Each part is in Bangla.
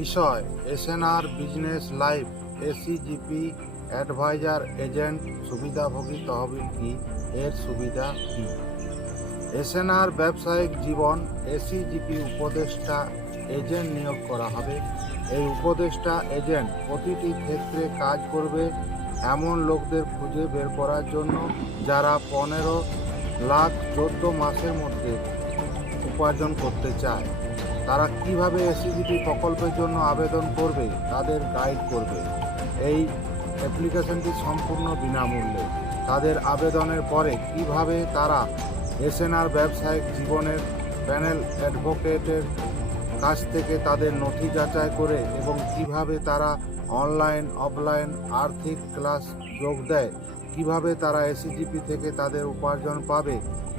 বিষয় SNR business life ACGP adviser agent সুবিধাভোগী তহবিল কি, এর সুবিধা কি। এসএনআর ব্যবসায়িক জীবন এসিজিপি উপদেষ্টা এজেন্ট নিয়োগ করা হবে। এই উপদেষ্টা এজেন্ট প্রতিটি ক্ষেত্রে কাজ করবে এমন লোকদের খুঁজে বের করার জন্য যারা 15,14 মাসের মধ্যে উপার্জন করতে চায়। তারা কিভাবে এসিজিপি প্রকল্পের জন্য আবেদন করবে তাদের গাইড করবে। এই অ্যাপ্লিকেশনটি সম্পূর্ণ বিনামূল্যে। তাদের আবেদনের পরে কিভাবে তারা এসএনআর ব্যবসায়িক জীবনের প্যানেল অ্যাডভোকেটের কাছ থেকে তাদের নথি যাচাই করে এবং কিভাবে তারা অনলাইন অফলাইন আর্থিক ক্লাস যোগ দেয়, কিভাবে তারা এসিজিপি থেকে তাদের উপার্জন পাবে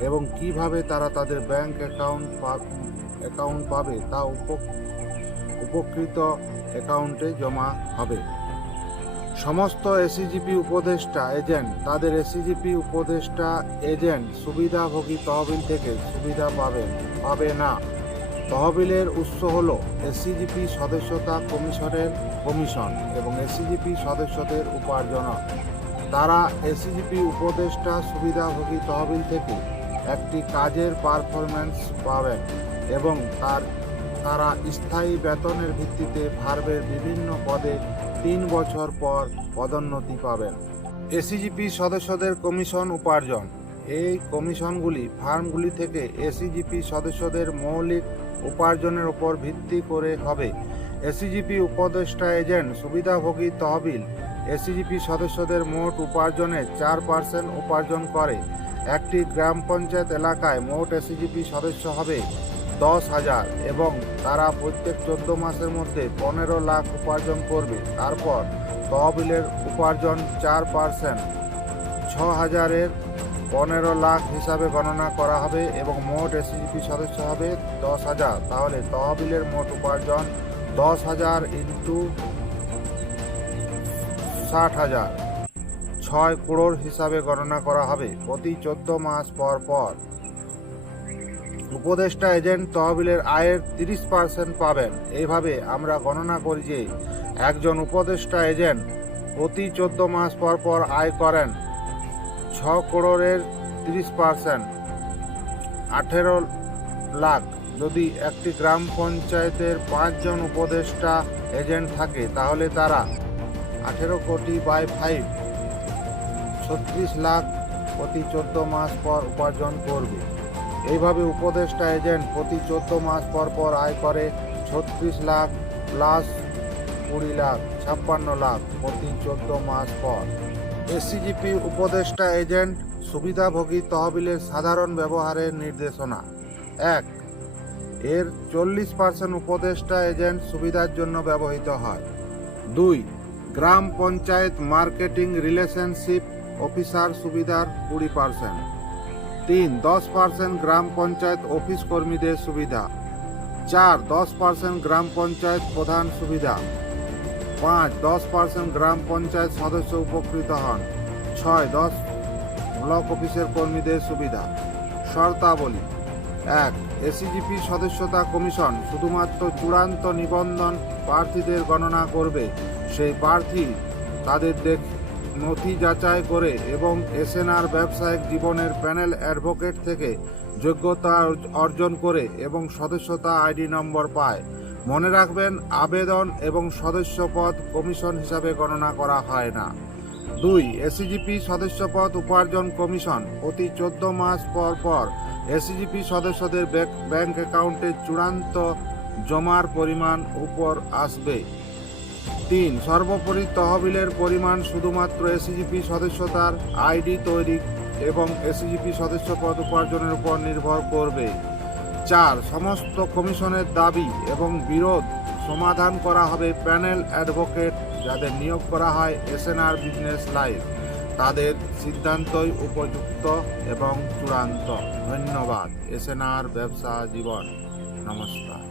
এবং কিভাবে তারা তাদের ব্যাংক অ্যাকাউন্ট পাবে তা উপকৃত অ্যাকাউন্টে জমা হবে। সমস্ত এসিজিপি উপদেষ্টা এজেন্ট তাদের এসিজিপি উপদেষ্টা এজেন্ট সুবিধাভোগী তহবিল থেকে সুবিধা পাবে না। তহবিলের উৎস হল এসিজিপি সদস্যতা কমিশনের কমিশন এবং এসিজিপি সদস্যদের উপার্জন। তারা এসিজিপি উপদেষ্টা সুবিধাভোগী তহবিল থেকে একটি কাজের পারফরম্যান্স পাবেন এবং তারা স্থায়ী বেতনের ভিত্তিতে ভার্বের বিভিন্ন পদে 3 বছর পর পদোন্নতি পাবেন। এসিজিপি সদস্যদের কমিশন উপার্জন। এই কমিশনগুলি ফার্মগুলি থেকে এসিজিপি সদস্যদের মৌলিক উপার্জনের উপর ভিত্তি করে হবে। এসিজিপি উপদেষ্টা এজেন্ট সুবিধাভোগী তহবিল এসিজিপি সদস্যদের মোট উপার্জনের 4% উপার্জন করে। একটি গ্রাম পঞ্চায়েত এলাকায় মোট এসিজিপি সদস্য হবে 10,000 এবং তারা প্রত্যেক 14 মাসের মধ্যে 15 লাখ উপার্জন করবে। তারপর তহবিলের উপার্জন 4% 6,000-এর 15 লাখ হিসাবে গণনা করা হবে এবং মোট এসিজিপি সদস্য হবে 10,000। তাহলে তহবিলের মোট উপার্জন 10,000 ইন্টু 60,000 6 crore হিসাবে গণনা করা হবে প্রতি 14 মাস পর পর। উপদেষ্টা এজেন্ট তহবিলের আয়ের 30% পাবেন। এইভাবে আমরা গণনা করি যে একজন উপদেষ্টা এজেন্ট প্রতি 14 মাস পর পর আয় করেন 6 crore-এর 30% 18 লাখ। যদি একটি গ্রাম পঞ্চায়েতের 5 জন উপদেষ্টা এজেন্ট থাকে তাহলে তারা 18 কোটি বাই 5 36 লাখ প্রতি 14 মাস পর উপার্জন করবে। এইভাবে উপদেষ্টা এজেন্ট প্রতি 14 মাস পর পর আয় করে 36 লাখ প্লাস 20 লাখ 56 লাখ প্রতি 14 মাস পর। এসিজিপি উপদেষ্টা এজেন্ট সুবিধাভোগী তহবিলের সাধারণ ব্যবহারের নির্দেশনা। 1. এর 40% উপদেষ্টা এজেন্ট সুবিধার জন্য ব্যবহৃত হয়। 2. গ্রাম পঞ্চায়েত মার্কেটিং রিলেশনশিপ অফিসার সুবিধার 20%। 3. 10% গ্রাম পঞ্চায়েত অফিস কর্মীদের সুবিধা। 4. 10% গ্রাম পঞ্চায়েত প্রধান সুবিধা। 5. 10% গ্রাম পঞ্চায়েত সদস্য উপকৃত হন। 6. 10 ব্লক অফিসের কর্মীদের সুবিধা। শর্তাবলী। 1. এসিজিপি সদস্যতা কমিশন শুধুমাত্র চূড়ান্ত নিবন্ধন প্রার্থীদের গণনা করবে। সেই প্রার্থী তাদের নথি যাচাই করে এবং এসএনআর ব্যবসায়িক জীবনের প্যানেল অ্যাডভোকেট থেকে যোগ্যতা অর্জন করে এবং সদস্যতা আইডি নম্বর পায়। মনে রাখবেন, আবেদন এবং সদস্যপদ কমিশন হিসাবে গণনা করা হয় না। 2. এসিজিপি সদস্যপদ উপার্জন কমিশন প্রতি 14 মাস পর পর এসিজিপি সদস্যদের ব্যাংক অ্যাকাউন্টে চূড়ান্ত জমার পরিমাণ উপর আসবে। 3. সর্বোপরি তহবিলের পরিমাণ শুধুমাত্র এসিজিপি সদস্যতার আইডি তৈরি এবং এসিজিপি সদস্যপদ উপার্জনের উপর নির্ভর করবে। 4. সমস্ত কমিশনের দাবি এবং বিরোধ সমাধান করা হবে প্যানেল অ্যাডভোকেট যাদের নিয়োগ করা হয় এসএনআর বিজনেস লাইফ। তাদের সিদ্ধান্তই উপযুক্ত এবং চূড়ান্ত। ধন্যবাদ। এসএনআর ব্যবসা জীবন। নমস্কার।